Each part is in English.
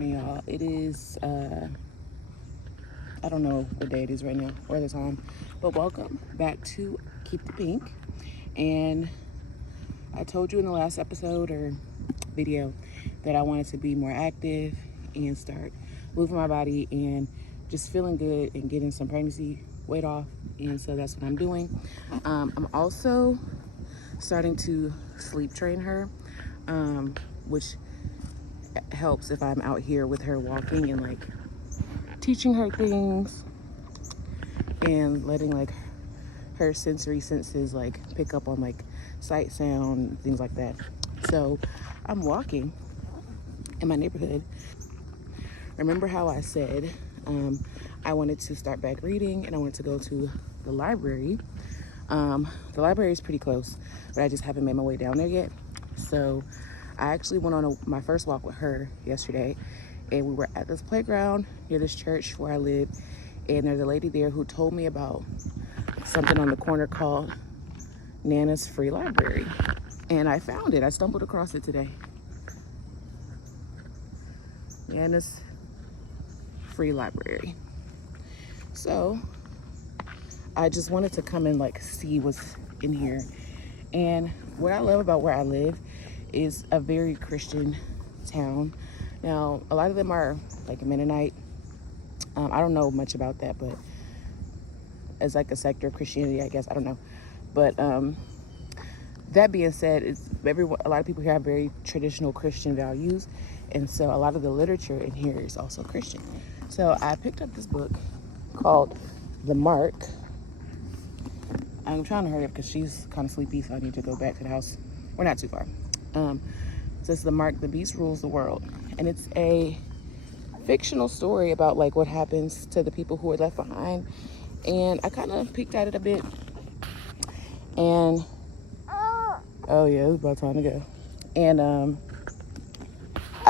morning, y'all. It is, I don't know what day it is right now or the time, but welcome back to Keep the Pink. And I told you in the last episode or video that I wanted to be more active and start moving my body and just feeling good and getting some pregnancy weight off. And so that's what I'm doing. I'm also starting to sleep train her, which helps if I'm out here with her walking and like teaching her things and letting like her sensory senses like pick up on like sight, sound, things like that. So I'm walking in my neighborhood. Remember how I said I wanted to start back reading and I wanted to go to the library. The library is pretty close, but I just haven't made my way down there yet. So I actually went on my first walk with her yesterday, and we were at this playground near this church where I live, and there's a lady there who told me about something on the corner called Nana's Free Library, and I found it. I stumbled across it today. Nana's Free Library. So I just wanted to come and like see what's in here. And what I love about where I live is a very Christian town. Now, a lot of them are like Mennonite. I don't know much about that, but as like a sector of Christianity, I guess, I don't know. But that being said, a lot of people here have very traditional Christian values, and so a lot of the literature in here is also Christian. So I picked up this book called The Mark. I'm trying to hurry up because she's kind of sleepy, so I need to go back to the house. We're not too far. So it's The Mark, The Beast Rules the World. And it's a fictional story about like what happens to the people who are left behind. And I kind of peeked at it a bit. And, oh yeah, it's about time to go. And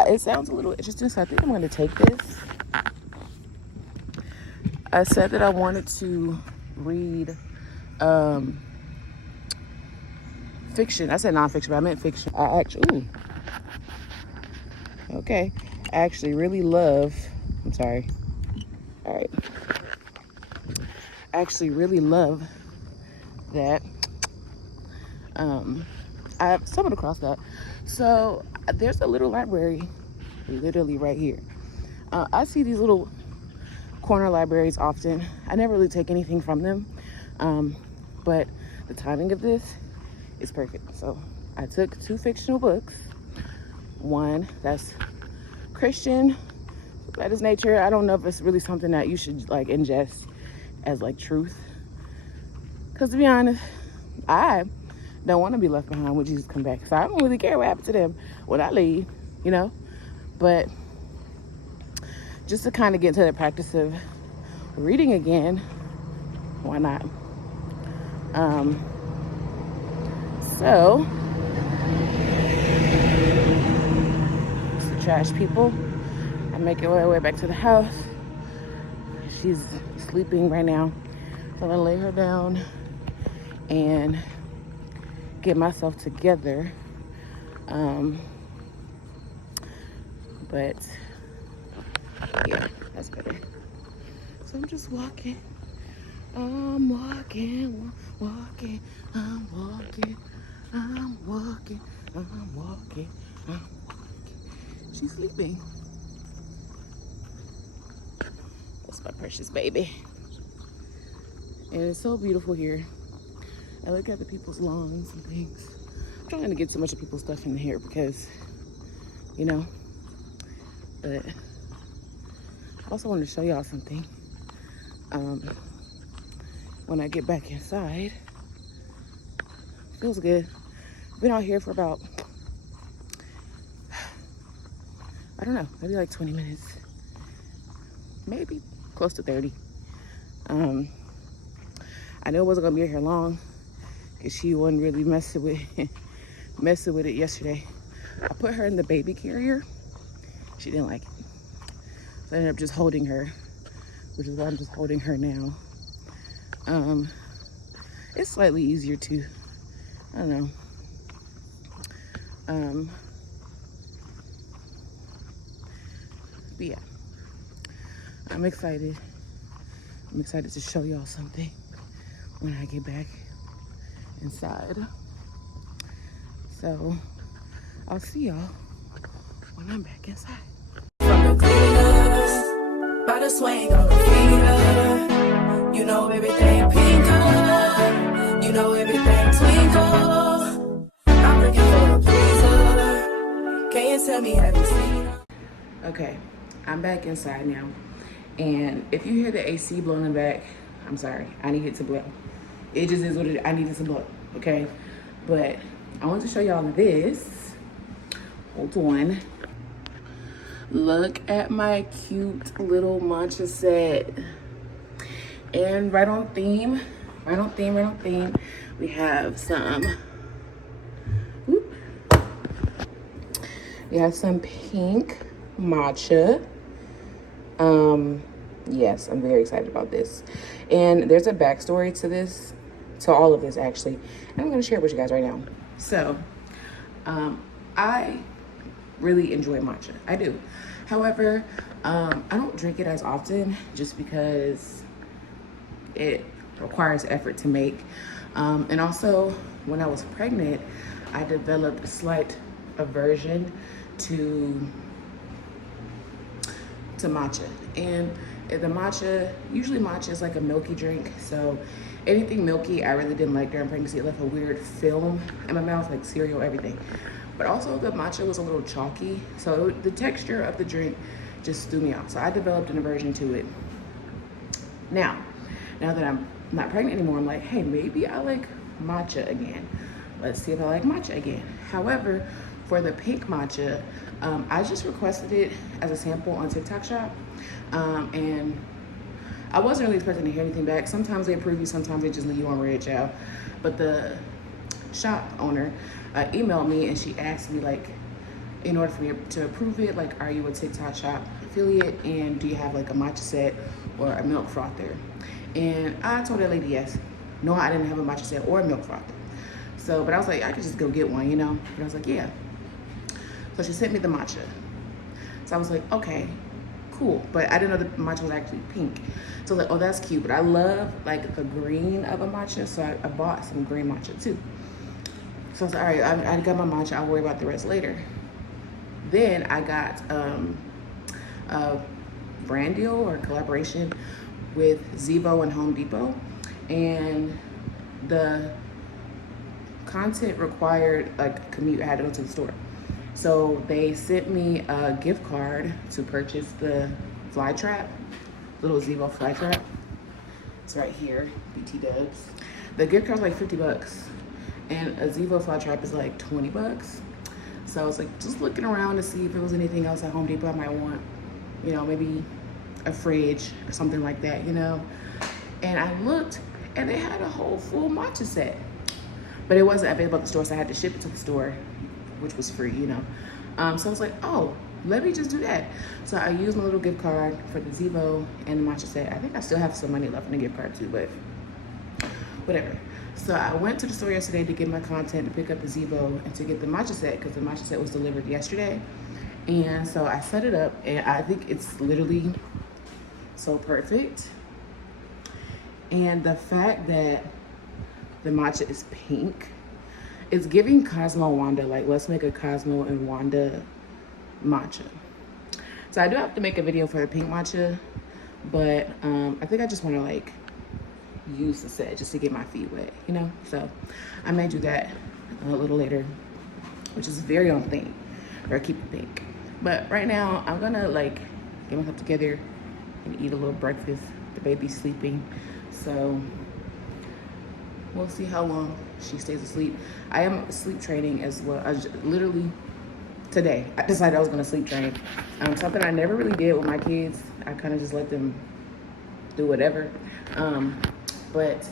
it sounds a little interesting, so I think I'm going to take this. I said that I wanted to read fiction. I said nonfiction, but I meant fiction. I actually really love, I'm sorry. All right. I actually really love that. I stumbled across that. So there's a little library literally right here. I see these little corner libraries often. I never really take anything from them. But the timing of this is perfect. So I took 2 fictional books. One that's Christian, that is nature. I don't know if it's really something that you should like ingest as like truth. Because to be honest, I don't want to be left behind when Jesus come back. So I don't really care what happened to them when I leave, you know. But just to kind of get into the practice of reading again, why not? So it's the trash people. I'm making my way back to the house. She's sleeping right now. So I'm gonna lay her down and get myself together. But yeah, that's better. So I'm just walking. I'm walking, walking, I'm walking, I'm walking, I'm walking, I'm walking. She's sleeping. That's my precious baby. And it's so beautiful here. I look at the people's lawns and things. I'm trying to get so much of people's stuff in here because, you know, but I also want to show y'all something. When I get back inside, feels good. Been out here for about, I don't know, maybe like 20 minutes, maybe close to 30. I know I wasn't gonna be here long because she wasn't really messing with it yesterday. I put her in the baby carrier. She didn't like it, so I ended up just holding her, which is why I'm just holding her now. It's slightly easier to, I don't know. But yeah, I'm excited. I'm excited to show y'all something when I get back inside. So I'll see y'all when I'm back inside. From the cleaners, by the swing on the feeder. You know everything pinker, you know everything twinkle. I'm looking for a pleaser. Can you tell me, have you seen her? Okay, I'm back inside now. And if you hear the AC blowing in the back, I'm sorry, I need it to blow. It just is what it is. I need it to blow, okay? But I want to show y'all this. Hold on. Look at my cute little matcha set. And right on theme, we have some, whoop, we have some pink matcha. Yes, I'm very excited about this. And there's a backstory to this, to all of this actually. And I'm gonna share it with you guys right now. So, I really enjoy matcha, I do. However, I don't drink it as often just because it requires effort to make. And also when I was pregnant, I developed a slight aversion to matcha. And usually matcha is like a milky drink. So anything milky, I really didn't like during pregnancy. It left a weird film in my mouth, like cereal, everything. But also the matcha was a little chalky. So the texture of the drink just threw me off. So I developed an aversion to it. Now that I'm not pregnant anymore, I'm like, hey, maybe I like matcha again. Let's see if I like matcha again. However, for the pink matcha, I just requested it as a sample on TikTok Shop. And I wasn't really expecting to hear anything back. Sometimes they approve you, sometimes they just leave you on red, child. But the shop owner emailed me and she asked me, like, in order for me to approve it, like, are you a TikTok Shop affiliate, and do you have like a matcha set or a milk frother? And I told that lady yes. No, I didn't have a matcha set or a milk frother. So, but I was like, I could just go get one, you know? And I was like, yeah. So she sent me the matcha. So I was like, okay, cool. But I didn't know the matcha was actually pink. So I was like, oh, that's cute. But I love like the green of a matcha. So I bought some green matcha too. So I was like, all right, I got my matcha. I'll worry about the rest later. Then I got a brand deal or collaboration with Zevo and Home Depot. And the content required like a commute. I had to go to the store. So they sent me a gift card to purchase the fly trap, little Zevo fly trap. It's right here, BT Dubs. The gift card's like 50 bucks and a Zevo fly trap is like 20 bucks. So I was like just looking around to see if there was anything else at Home Depot I might want, you know, maybe a fridge or something like that, you know. And I looked and they had a whole full matcha set, but it wasn't available at the store, so I had to ship it to the store, which was free, you know. So I was like, oh, let me just do that. So I used my little gift card for the Zevo and the matcha set. I think I still have some money left in the gift card too, but whatever. So I went to the store yesterday to get my content, to pick up the Zevo and to get the matcha set, because the matcha set was delivered yesterday. And so I set it up and I think it's literally so perfect. And the fact that the matcha is pink, it's giving Cosmo Wanda, like let's make a Cosmo and Wanda matcha. So I do have to make a video for the pink matcha, but I think I just want to like use the set just to get my feet wet, you know? So I may do that a little later, which is very on theme, or keep it pink. But right now I'm gonna like get myself together and eat a little breakfast. The baby's sleeping, so we'll see how long she stays asleep. I am sleep training as well. Literally today, I decided I was gonna sleep train. Something I never really did with my kids. I kind of just let them do whatever. But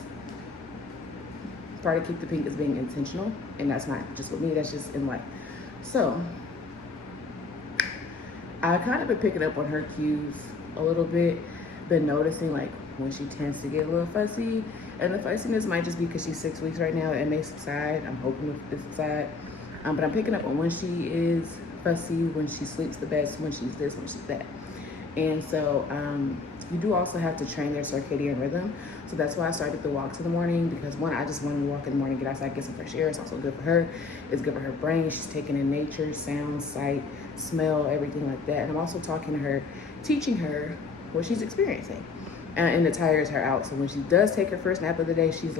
part of Keep the Pink is being intentional, and that's not just with me, that's just in life. So I kind of been picking up on her cues a little bit, been noticing like when she tends to get a little fussy, and the fussiness might just be because she's 6 weeks right now. It may subside. I'm hoping it subside. But I'm picking up on when she is fussy when she sleeps the best, when she's this, when she's that. And so you do also have to train their circadian rhythm. So that's why I started the walks in the morning, because one, I just wanted to walk in the morning, get outside, get some fresh air. It's also good for her. It's good for her brain. She's taking in nature, sound, sight, smell, everything like that. And I'm also talking to her, teaching her what she's experiencing. And it tires her out. So when she does take her first nap of the day, she's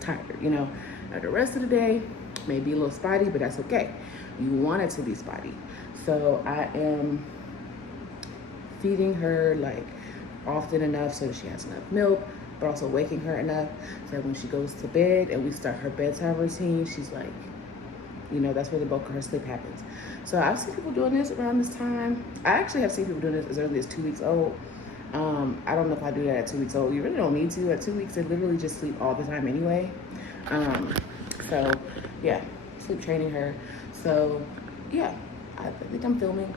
tired, you know. Now the rest of the day may be a little spotty, but that's okay. You want it to be spotty. So I am feeding her like often enough so that she has enough milk, but also waking her enough so that when she goes to bed and we start her bedtime routine, she's like, you know, that's where the bulk of her sleep happens. So I've seen people doing this around this time. I actually have seen people doing this as early as 2 weeks old. I don't know if I do that at 2 weeks old. You really don't need to. At 2 weeks, they literally just sleep all the time anyway. So yeah, sleep training her. So yeah, I think I'm filming.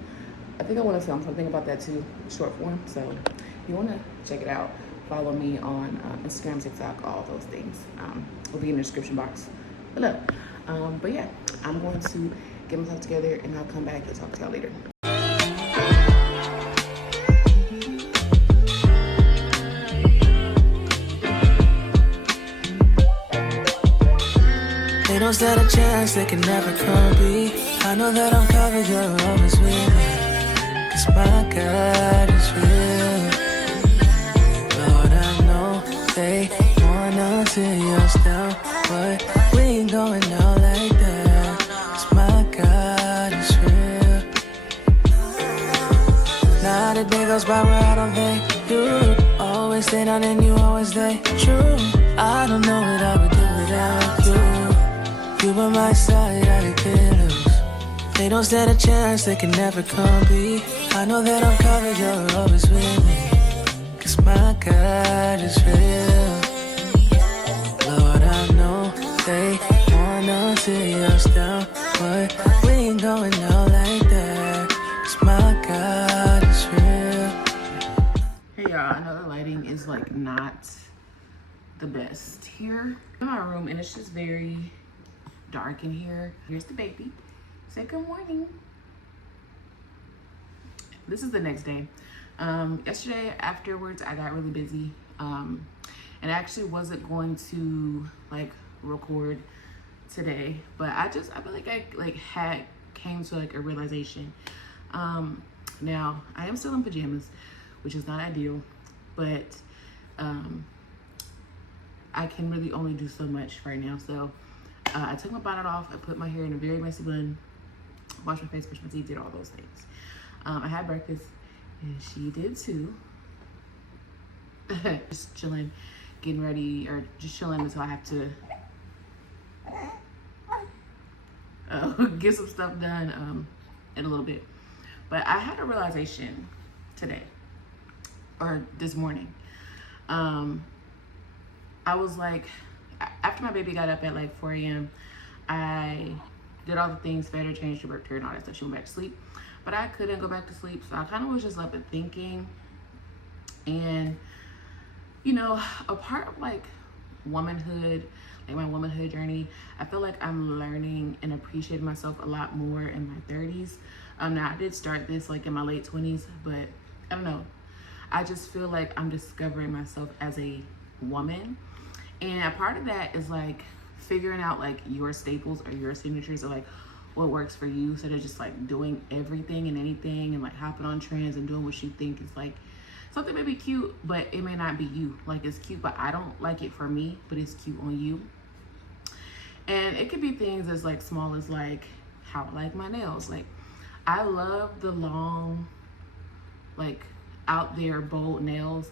I think I want to film something about that too, short form. So if you want to check it out, follow me on Instagram, TikTok, all those things. Will be in the description box below. But yeah, I'm going to get myself together and I'll come back and talk to y'all later. They don't stand a chance, they can never come be. I know that I'm covered, you're always with me. 'Cause my God is real. Lord, I know they wanna see us down, but we ain't going out like that. 'Cause my God is real. Now the day goes by where I don't think you always stay down and you always stay true. I don't know what I would do without you. You by my side, I can't lose. They don't stand a chance, they can never come be. I know that I'm covered, you're always with me. 'Cause my God is real. Lord, I know they wanna see us down, but we ain't going out like that. 'Cause my God is real. Hey y'all, I know the lighting is like not the best here in my room, and it's just very dark in here. Here's the baby. Say good morning. This is the next day. Yesterday afterwards, I got really busy, and I actually wasn't going to like record today, but I feel like I came to like a realization. Now I am still in pajamas, which is not ideal, but I can really only do so much right now. So I took my bonnet off, I put my hair in a very messy bun, washed my face, brushed my teeth, did all those things. I had breakfast, and she did too. Just chilling, getting ready, or just chilling until I have to get some stuff done in a little bit. But I had a realization today, or this morning. I was like, after my baby got up at like 4 a.m., I did all the things, fed her, changed her, worked her, and all that stuff. She went back to sleep, but I couldn't go back to sleep. So I kind of was just left with thinking. And, you know, a part of like womanhood, like my womanhood journey, I feel like I'm learning and appreciating myself a lot more in my 30s. Now I did start this like in my late 20s, but I don't know. I just feel like I'm discovering myself as a woman. And a part of that is like figuring out like your staples or your signatures, or like what works for you, instead of just like doing everything and anything and like hopping on trends and doing what you think is like something may be cute, but it may not be you. Like it's cute, but I don't like it for me, but it's cute on you. And it could be things as like small as like how I like my nails. Like I love the long, like out there bold nails.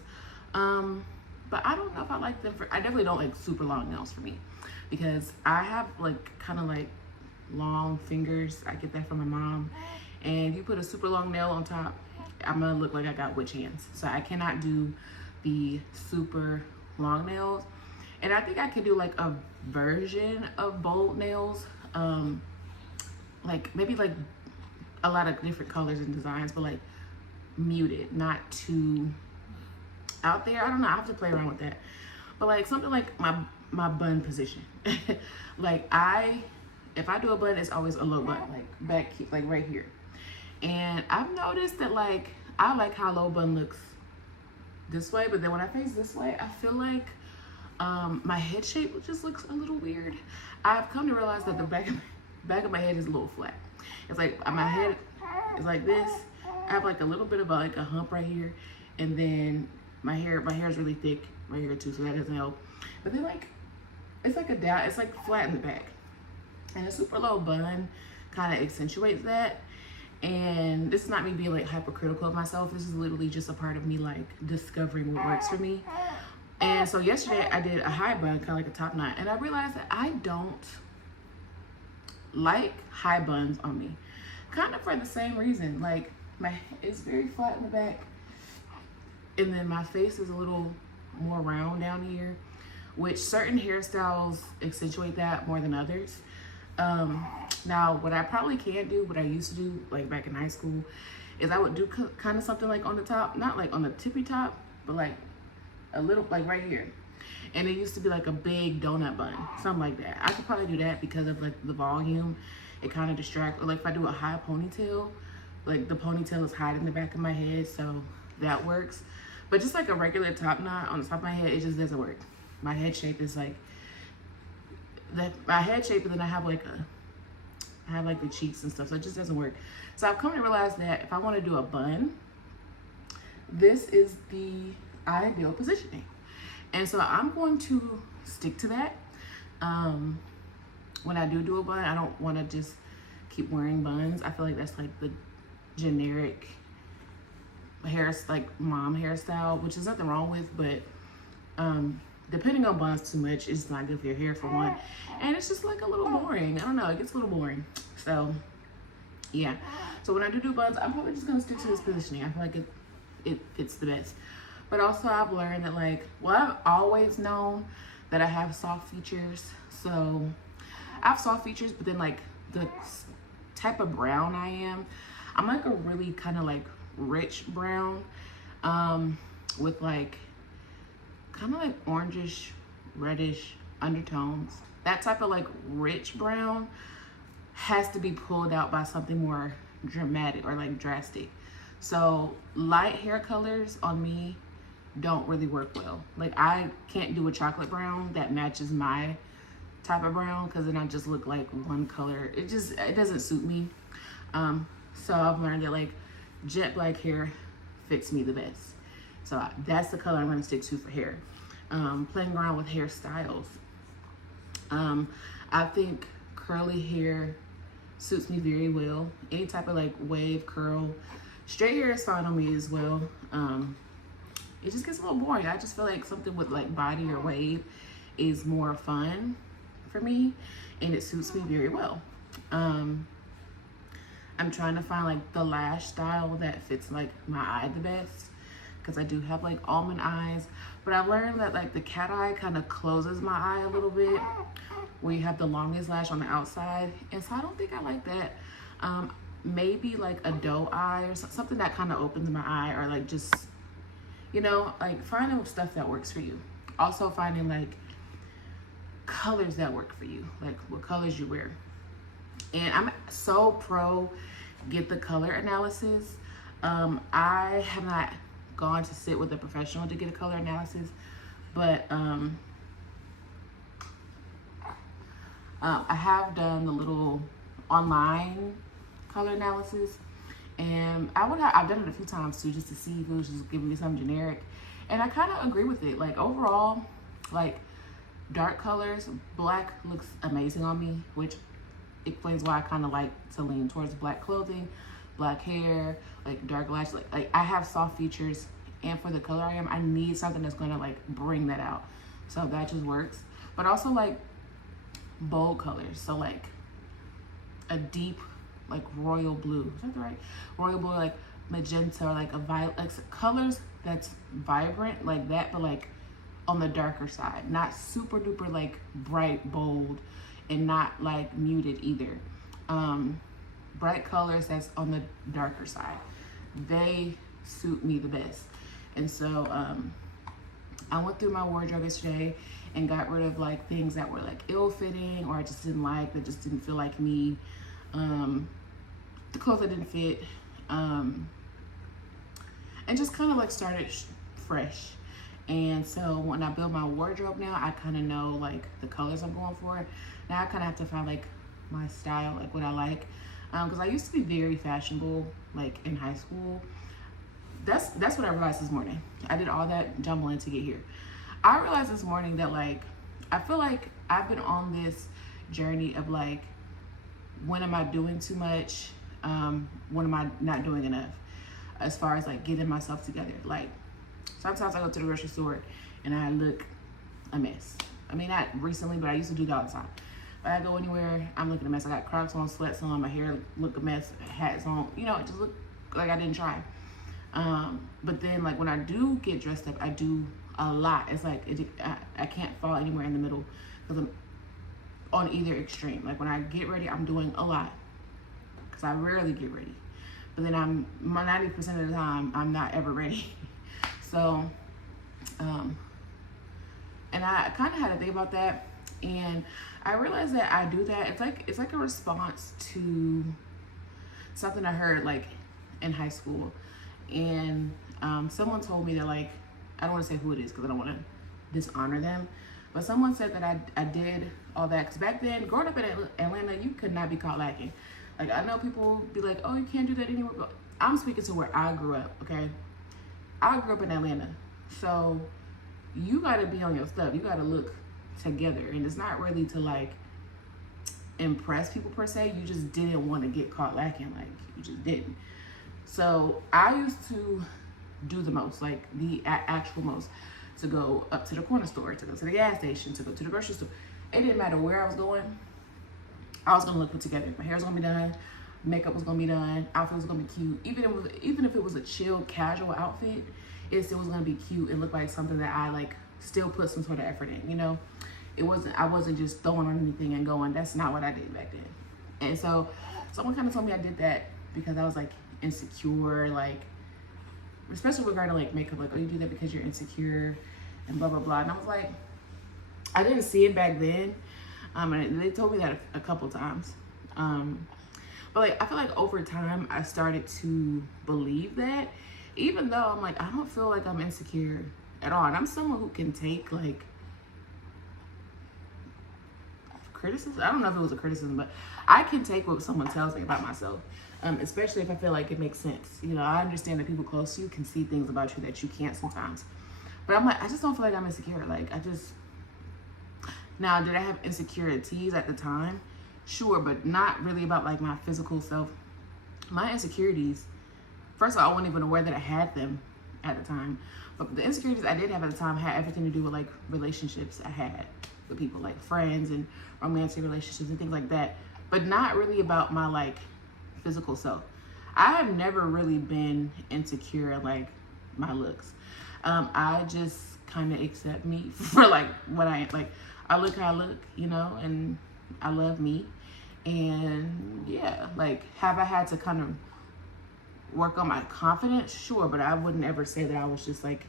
But I don't know if I like them I definitely don't like super long nails for me, because I have like kind of like long fingers. I get that from my mom. And you put a super long nail on top, I'm gonna look like I got witch hands. So I cannot do the super long nails. And I think I could do like a version of bold nails. Like maybe like a lot of different colors and designs, but like muted, not too out there. I don't know, I have to play around with that. But like something like my bun position. Like I if I do a bun, it's always a low bun, like back, like right here. And I've noticed that like, I like how low bun looks this way, but then when I face this way, I feel like my head shape just looks a little weird. I've come to realize that the back of my head is a little flat. It's like my head is like this. I have like a little bit of like a hump right here, and then my hair is really thick right here too, so that doesn't help. But then like, it's like it's like flat in the back, and a super low bun kind of accentuates that. And this is not me being like hypercritical of myself. This is literally just a part of me like discovering what works for me. And so yesterday I did a high bun, kind of like a top knot, and I realized that I don't like high buns on me, kind of for the same reason. Like it's very flat in the back, and then my face is a little more round down here, which certain hairstyles accentuate that more than others. Now what I probably can't do, what I used to do like back in high school, is I would do kind of something like on the top, not like on the tippy top, but like a little like right here. And it used to be like a big donut bun, something like that. I could probably do that because of like the volume. It kind of distracts. Or like if I do a high ponytail, like the ponytail is hiding the back of my head, so that works. But just like a regular top knot on the top of my head, it just doesn't work. My head shape is like my head shape, and then I have like the cheeks and stuff, so it just doesn't work. So I've come to realize that if I want to do a bun, this is the ideal positioning, and so I'm going to stick to that. When I do a bun, I don't want to just keep wearing buns. I feel like that's like the generic hair, like mom hairstyle, which is nothing wrong with, but depending on buns too much, it's not good for your hair for one, and it's just like a little boring. I don't know, it gets a little boring. So yeah, so when I do buns, I'm probably just gonna stick to this positioning. I feel like it fits the best. But also I've learned that like, well, I've always known that I have soft features. So I have soft features, but then like the type of brown I am, I'm like a really kind of like rich brown, with like kind of like orangish, reddish undertones. That type of like rich brown has to be pulled out by something more dramatic or like drastic. So light hair colors on me don't really work well. Like I can't do a chocolate brown that matches my type of brown, because then I just look like one color. It doesn't suit me. So I've learned that like jet black hair fits me the best. So that's the color I'm gonna stick to for hair. Playing around with hairstyles. I think curly hair suits me very well. Any type of like wave, curl. Straight hair is fine on me as well. It just gets a little boring. I just feel like something with like body or wave is more fun for me, and it suits me very well. I'm trying to find like the lash style that fits like my eye the best, because I do have like almond eyes, but I've learned that like the cat eye kind of closes my eye a little bit, where you have the longest lash on the outside, and so I don't think I like that. Maybe like a doe eye or something that kind of opens my eye, or like just, you know, like finding stuff that works for you. Also finding like colors that work for you, like what colors you wear. And I'm so pro get the color analysis. I have not gone to sit with a professional to get a color analysis, but I have done the little online color analysis, and I've done it a few times too, just to see if it was just giving me something generic, and I kind of agree with it. Like overall, like dark colors, black looks amazing on me, which explains why I kind of like to lean towards black clothing, black hair, like dark lashes. Like I have soft features, and for the color I am, I need something that's gonna like bring that out. So that just works. But also like bold colors, so like a deep like royal blue, is that right? Royal blue, like magenta, or like a violet, like colors that's vibrant like that, but like on the darker side, not super duper like bright bold, and not like muted either. Bright colors that's on the darker side, they suit me the best. And so I went through my wardrobe yesterday, and got rid of like things that were like ill-fitting or I just didn't like, that just didn't feel like me. The clothes that didn't fit, and just kind of like started fresh. And so when I build my wardrobe now, I kind of know like the colors I'm going for. Now I kind of have to find like my style, like what I like, because I used to be very fashionable like in high school. That's what I realized this morning. I did all that jumbling to get here. I realized this morning that like I feel like I've been on this journey of like, when am I doing too much? When am I not doing enough? As far as like getting myself together. Like sometimes I go to the grocery store and I look a mess. I mean, not recently, but I used to do that all the time. If I go anywhere, I'm looking a mess. I got Crocs on, sweats on, my hair look a mess, hats on. You know, it just look like I didn't try. But then like when I do get dressed up, I do a lot. It's like I can't fall anywhere in the middle because I'm on either extreme. Like when I get ready, I'm doing a lot because I rarely get ready. But then 90% of the time, I'm not ever ready. So, and I kind of had to think about that, and I realized that I do that. It's like a response to something I heard like in high school, and someone told me that like, I don't want to say who it is because I don't want to dishonor them, but someone said that I did all that because back then, growing up in Atlanta, you could not be caught lacking. Like I know people be like, oh, you can't do that anywhere. But I'm speaking to where I grew up, okay? I grew up in Atlanta, so you gotta be on your stuff. You gotta look together, and it's not really to like impress people per se. You just didn't want to get caught lacking, like you just didn't. So I used to do the most, like the actual most, to go up to the corner store, to go to the gas station, to go to the grocery store. It didn't matter where I was going. I was gonna look put together. My hair was gonna be done, makeup was gonna be done, outfit was gonna be cute. Even if it was a chill, casual outfit, it still was gonna be cute and look like something that I like still put some sort of effort in, you know? I wasn't just throwing on anything and going. That's not what I did back then. And so someone kind of told me I did that because I was like insecure, like especially regarding like makeup, like, oh, you do that because you're insecure and blah blah blah. And I was like, I didn't see it back then. And they told me that a couple times. But like, I feel like over time, I started to believe that, even though I'm like, I don't feel like I'm insecure at all. And I'm someone who can take like criticism. I don't know if it was a criticism, but I can take what someone tells me about myself, especially if I feel like it makes sense. You know, I understand that people close to you can see things about you that you can't sometimes. But I'm like, I just don't feel like I'm insecure. Like, now, did I have insecurities at the time? Sure, but not really about like my physical self. My insecurities, first of all, I wasn't even aware that I had them at the time. But the insecurities I did have at the time had everything to do with like relationships I had with people, like friends and romantic relationships and things like that. But not really about my like physical self. I have never really been insecure in like my looks. I just kind of accept me for like what I am. Like, I look how I look, you know, and I love me. And yeah, like, have I had to kind of work on my confidence? Sure, but I wouldn't ever say that I was just like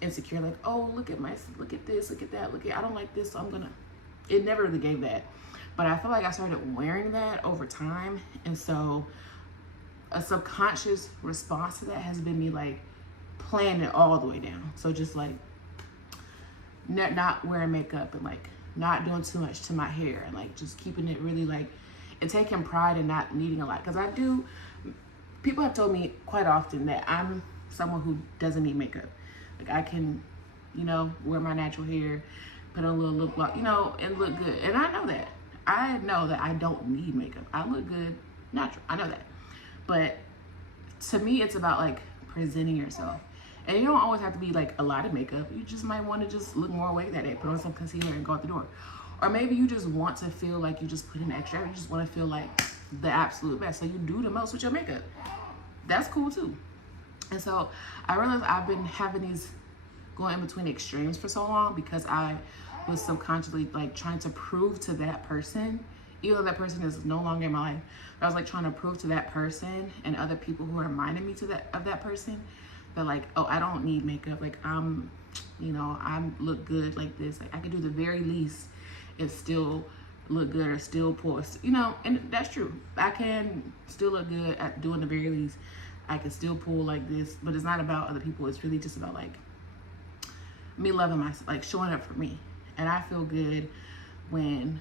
insecure, like, oh, look at this, look at that, I don't like this, so I'm gonna. It never really gave that. But I feel like I started wearing that over time. And so a subconscious response to that has been me like playing it all the way down. So just like not wearing makeup and like not doing too much to my hair and like just keeping it really like, and taking pride in not needing a lot. Because people have told me quite often that I'm someone who doesn't need makeup. Like, I can, you know, wear my natural hair, put on a little lip gloss, you know, and look good. And I know that. I know that I don't need makeup. I look good natural. I know that. But to me, it's about like presenting yourself. And you don't always have to be like a lot of makeup. You just might want to just look more awake that day, put on some concealer and go out the door. Or maybe you just want to feel like you just put in extra. You just want to feel like the absolute best. So you do the most with your makeup. That's cool too. And so I realized I've been having these going in between extremes for so long because I was subconsciously like trying to prove to that person, even though that person is no longer in my life, I was like trying to prove to that person and other people who are reminding me of that person that like, oh, I don't need makeup. Like I look good like this. Like I could do the very least and still look good or still pull, and that's true. I can still look good at doing the very least. I can still pull like this, but it's not about other people. It's really just about like me loving myself, like showing up for me. And I feel good when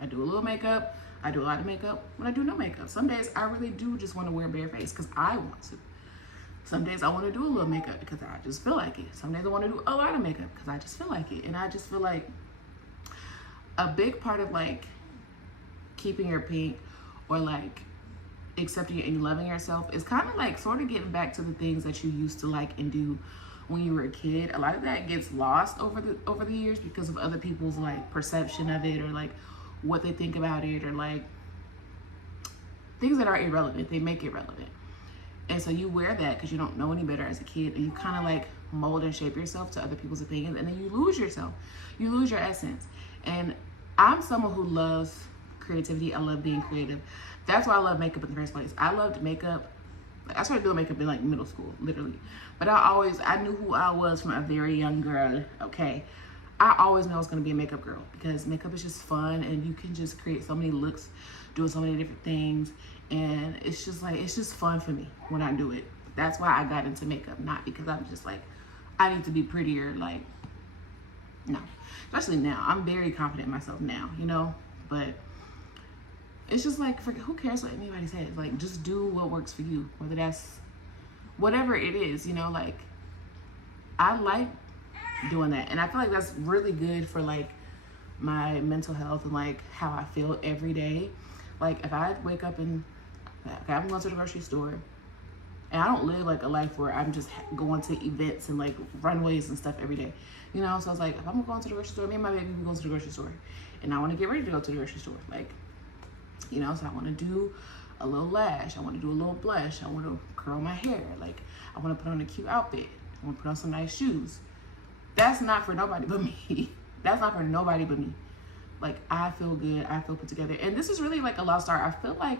I do a little makeup. I do a lot of makeup when I do no makeup. Some days I really do just want to wear bare face because I want to. Some days I want to do a little makeup because I just feel like it. Some days I want to do a lot of makeup because I just feel like it. And I just feel like a big part of like keeping your pink or like accepting it and loving yourself is kind of like sort of getting back to the things that you used to like and do when you were a kid. A lot of that gets lost over the years because of other people's like perception of it or like what they think about it or like things that are irrelevant. They make it relevant. And so you wear that because you don't know any better as a kid, and you kind of like mold and shape yourself to other people's opinions, and then you lose yourself. You lose your essence. And I'm someone who loves creativity. I love being creative. That's why I love makeup in the first place. I loved makeup. I started doing makeup in like middle school, literally. But I knew who I was from a very young girl, okay? I always knew I was gonna be a makeup girl because makeup is just fun and you can just create so many looks, doing so many different things. And it's just fun for me when I do it. That's why I got into makeup, not because I'm just like, I need to be prettier, like, no. Especially now, I'm very confident in myself now, but it's just like, who cares what anybody says? Like, just do what works for you, whether that's whatever it is, like, I like doing that. And I feel like that's really good for like my mental health and like how I feel every day. Like if I wake up and I'm going to the grocery store, and I don't live like a life where I'm just going to events and like runways and stuff every day, so I was like, if I'm going to the grocery store, me and my baby we go to the grocery store, and I want to get ready to go to the grocery store, like, so I want to do a little lash, I want to do a little blush, I want to curl my hair, like I want to put on a cute outfit, I want to put on some nice shoes. That's not for nobody but me. That's not for nobody but me. Like, I feel good. I feel put together. And this is really like a lost art. I feel like,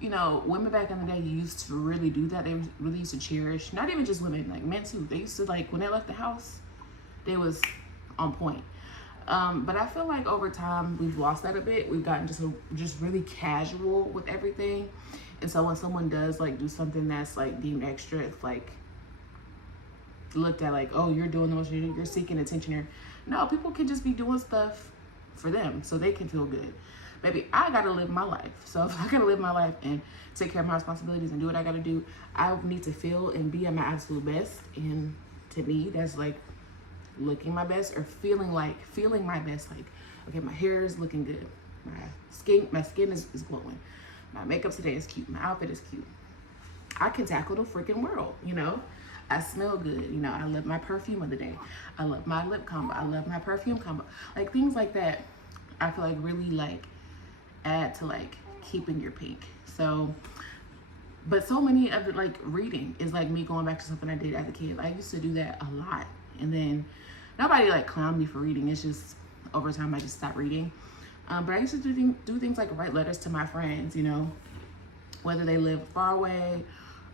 women back in the day used to really do that. They really used to cherish, not even just women, like men too. They used to, like, when they left the house, they was on point. But I feel like over time, we've lost that a bit. We've gotten just really casual with everything. And so when someone does, like, do something that's, like, deemed extra, it's, like, looked at like, oh, you're doing the most, you're seeking attention here. No, people can just be doing stuff for them so they can feel good. Baby, I gotta live my life. So if I gotta live my life and take care of my responsibilities and do what I gotta do, I need to feel and be at my absolute best. And to me, that's like looking my best or feeling my best. Like, okay, my hair is looking good. My skin is glowing. My makeup today is cute. My outfit is cute. I can tackle the freaking world, I smell good, I love my perfume of the day. I love my lip combo. I love my perfume combo. Like things like that, I feel like really like add to like keeping your pink. So, but so many of it, like reading is like me going back to something I did as a kid. I used to do that a lot. And then nobody like clowned me for reading. It's just over time I just stopped reading. But I used to do things like write letters to my friends, whether they live far away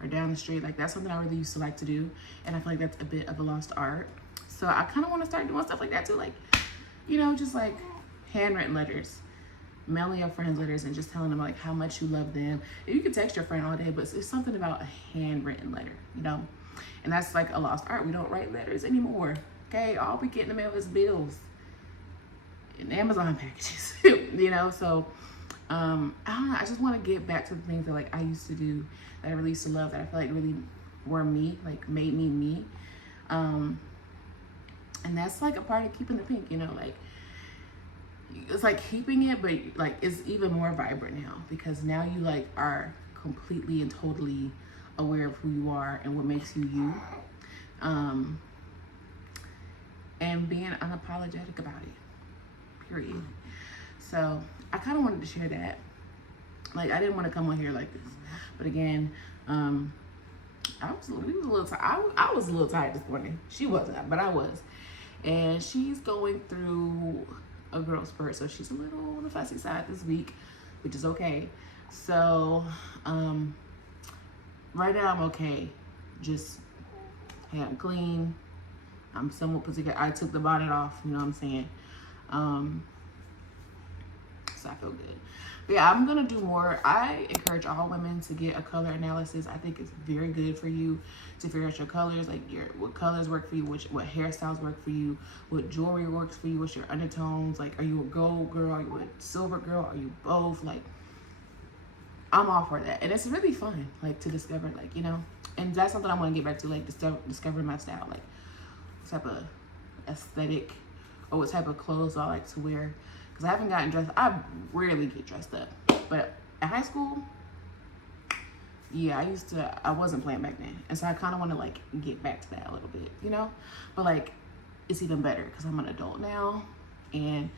or down the street. Like that's something I really used to like to do, and I feel like that's a bit of a lost art. So I kind of want to start doing stuff like that too, like just like handwritten letters, mailing your friends letters and just telling them like how much you love them. And you can text your friend all day, but it's something about a handwritten letter, and that's like a lost art. We don't write letters anymore. Okay, all we get in the mail is bills and Amazon packages. So I don't know, I just want to get back to the things that like I used to do, that I really used to love, that I feel like really were me, like made me me. And that's like a part of keeping the pink, like it's like keeping it, but like it's even more vibrant now because now you like are completely and totally aware of who you are and what makes you you, and being unapologetic about it, period. So I kind of wanted to share that. Like, I didn't want to come on here like this, but again, I was a little tired this morning. She wasn't, but I was. And she's going through a growth spurt, so she's a little on the fussy side this week, which is okay. So, right now I'm okay, just I got them clean. I'm somewhat put together. I took the bonnet off, you know what I'm saying? So I feel good. But yeah, I'm gonna do more. I encourage all women to get a color analysis. I think it's very good for you to figure out your colors, like what colors work for you, what hairstyles work for you, what jewelry works for you, what's your undertones. Like, are you a gold girl? Are you a silver girl? Are you both? Like, I'm all for that. And it's really fun, like, to discover, like, you know, and that's something I want to get back to, like, discovering my style, like, what type of aesthetic or what type of clothes I like to wear. Because I haven't gotten dressed. I rarely get dressed up. But at high school, yeah, I wasn't playing back then. And so I kind of want to, like, get back to that a little bit, you know? But, like, it's even better because I'm an adult now. And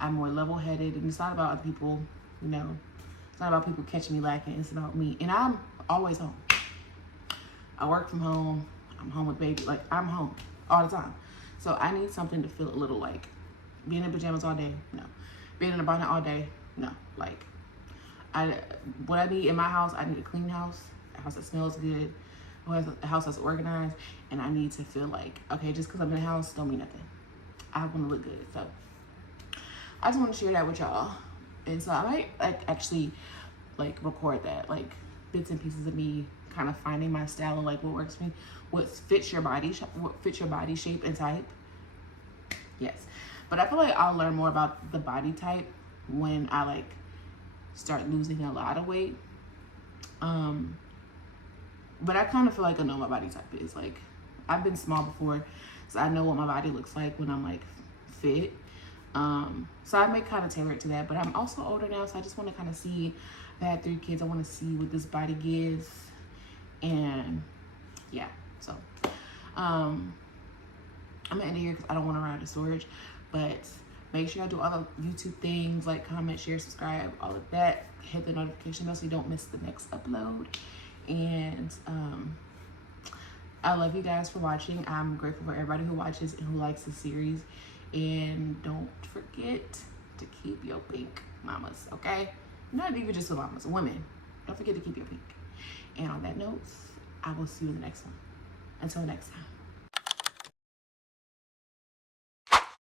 I'm more level-headed. And it's not about other people, you know? It's not about people catching me lacking. It's about me. And I'm always home. I work from home. I'm home with baby. Like, I'm home all the time. So I need something to feel a little like being in pajamas all day. No. Being in a bonnet all day. No. Like, what I need in my house, I need a clean house. A house that smells good. A house that's organized. And I need to feel like, okay, just because I'm in a house don't mean nothing. I want to look good. So I just want to share that with y'all. And so I might, like, actually, like, record that, like, bits and pieces of me kind of finding my style and, like, what works for me, what fits your body shape and type. Yes. But I feel like I'll learn more about the body type when I, like, start losing a lot of weight. But I kind of feel like I know what my body type is. Like, I've been small before, so I know what my body looks like when I'm, like, fit. So I may kind of tailor it to that, but I'm also older now, so I just want to kind of see. I had 3 kids. I want to see what this body gives, and yeah. So I'm gonna end it here because I don't want to run out of storage. But make sure I do all the YouTube things, like, comment, share, subscribe, all of that. Hit the notification bell so you don't miss the next upload. And I love you guys for watching. I'm grateful for everybody who watches and who likes the series. And don't forget to keep your pink, mamas, okay? Not even just the mamas, women. Don't forget to keep your pink. And on that note, I will see you in the next one. Until next time.